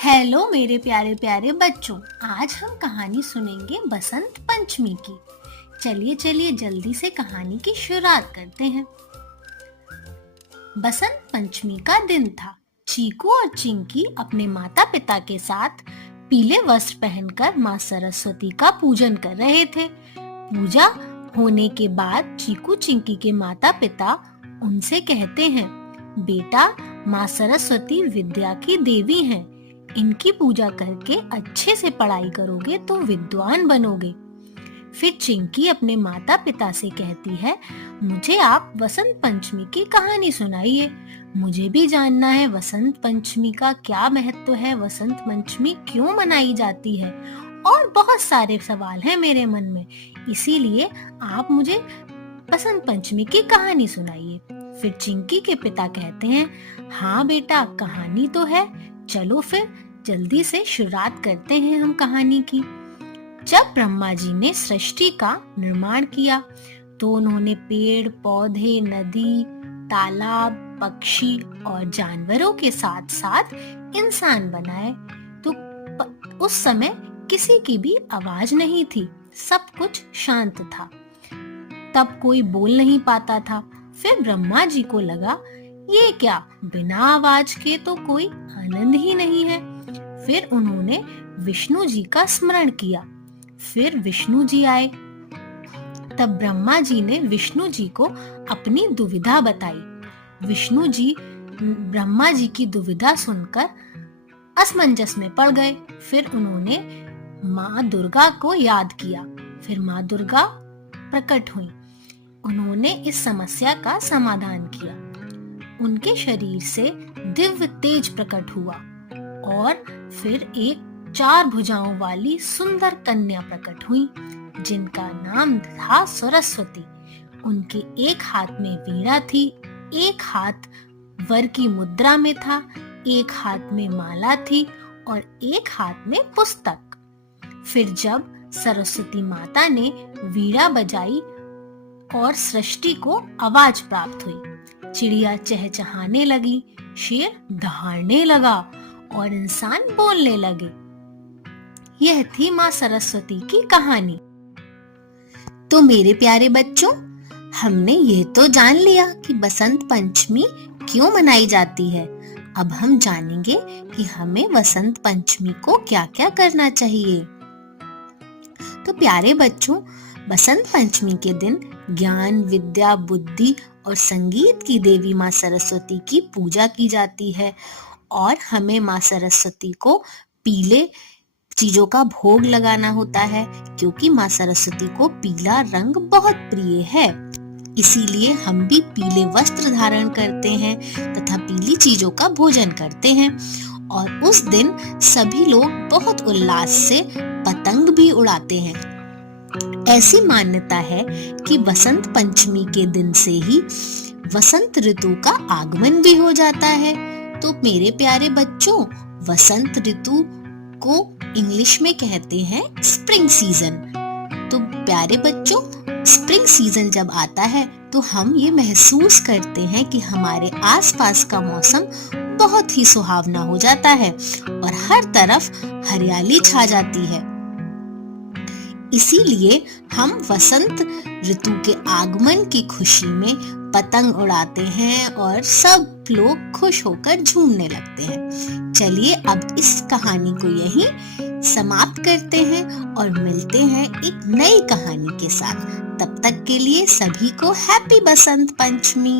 Hello मेरे प्यारे प्यारे बच्चों। आज हम कहानी सुनेंगे बसंत पंचमी की। चलिए चलिए जल्दी से कहानी की शुरुआत करते हैं। बसंत पंचमी का दिन था। चीकू और चिंकी अपने माता पिता के साथ पीले वस्त्र पहनकर माँ सरस्वती का पूजन कर रहे थे। पूजा होने के बाद चीकू चिंकी के माता पिता उनसे कहते हैं, बेटा, माँ सरस्वती विद्या की देवी हैं। इनकी पूजा करके अच्छे से पढ़ाई करोगे तो विद्वान बनोगे। फिर चिंकी अपने माता पिता से कहती है, मुझे आप वसंत पंचमी की कहानी सुनाइए। मुझे भी जानना है वसंत पंचमी का क्या महत्व है, वसंत पंचमी क्यों मनाई जाती है, और बहुत सारे सवाल हैं मेरे मन में। इसीलिए आप मुझे वसंत पंचमी की कहानी सुनाइए। फिर चिंकी के पिता कहते हैं, हाँ बेटा, कहानी तो है, चलो फिर जल्दी से शुरुआत करते हैं हम कहानी की। जब ब्रह्मा जी ने सृष्टि का निर्माण किया तो उन्होंने पेड़ पौधे, नदी, तालाब, पक्षी और जानवरों के साथ साथ इंसान बनाए। तो उस समय किसी की भी आवाज नहीं थी, सब कुछ शांत था। तब कोई बोल नहीं पाता था। फिर ब्रह्मा जी को लगा, ये क्या, बिना आवाज के तो कोई आनंद ही नहीं है। फिर उन्होंने विष्णु जी का स्मरण किया। फिर विष्णु जी आए। तब ब्रह्मा जी ने विष्णु जी को अपनी दुविधा बताई। विष्णु जी ब्रह्मा जी की दुविधा सुनकर असमंजस में पड़ गए। फिर उन्होंने माँ दुर्गा को याद किया। फिर माँ दुर्गा प्रकट हुई। उन्होंने इस समस्या का समाधान किया। उनके शरीर से दिव्य तेज प्रकट हुआ और फिर एक 4 भुजाओं वाली सुंदर कन्या प्रकट हुई, जिनका नाम था सरस्वती। उनके एक हाथ में वीणा थी, एक हाथ वर की मुद्रा में था, एक हाथ में माला थी और एक हाथ में पुस्तक। फिर जब सरस्वती माता ने वीणा बजाई और सृष्टि को आवाज प्राप्त हुई, चिड़िया चहचहाने लगी, शेर दहाड़ने लगा और इंसान बोलने लगे। यह थी माँ सरस्वती की कहानी। तो मेरे प्यारे बच्चों, हमने ये तो जान लिया कि बसंत पंचमी क्यों मनाई जाती है। अब हम जानेंगे कि हमें वसंत पंचमी को क्या क्या करना चाहिए। तो प्यारे बच्चों, बसंत पंचमी के दिन ज्ञान, विद्या, बुद्धि और संगीत की देवी माँ सरस्वती की पूजा की जाती है और हमें माँ सरस्वती को पीले चीजों का भोग लगाना होता है, क्योंकि माँ सरस्वती को पीला रंग बहुत प्रिय है। इसीलिए हम भी पीले वस्त्र धारण करते हैं तथा पीली चीजों का भोजन करते हैं। और उस दिन सभी लोग बहुत उल्लास से पतंग भी उड़ाते हैं। ऐसी मान्यता है कि वसंत पंचमी के दिन से ही वसंत ऋतु का आगमन भी हो जाता है। तो मेरे प्यारे बच्चों, वसंत ऋतु को इंग्लिश में कहते हैं स्प्रिंग सीजन। तो प्यारे बच्चों, स्प्रिंग सीजन जब आता है तो हम ये महसूस करते हैं कि हमारे आसपास का मौसम बहुत ही सुहावना हो जाता है और हर तरफ हरियाली छा जाती है। इसीलिए हम वसंत ऋतु के आगमन की खुशी में पतंग उड़ाते हैं और सब लोग खुश होकर झूमने लगते हैं। चलिए अब इस कहानी को यहीं समाप्त करते हैं और मिलते हैं एक नई कहानी के साथ। तब तक के लिए सभी को हैप्पी बसंत पंचमी।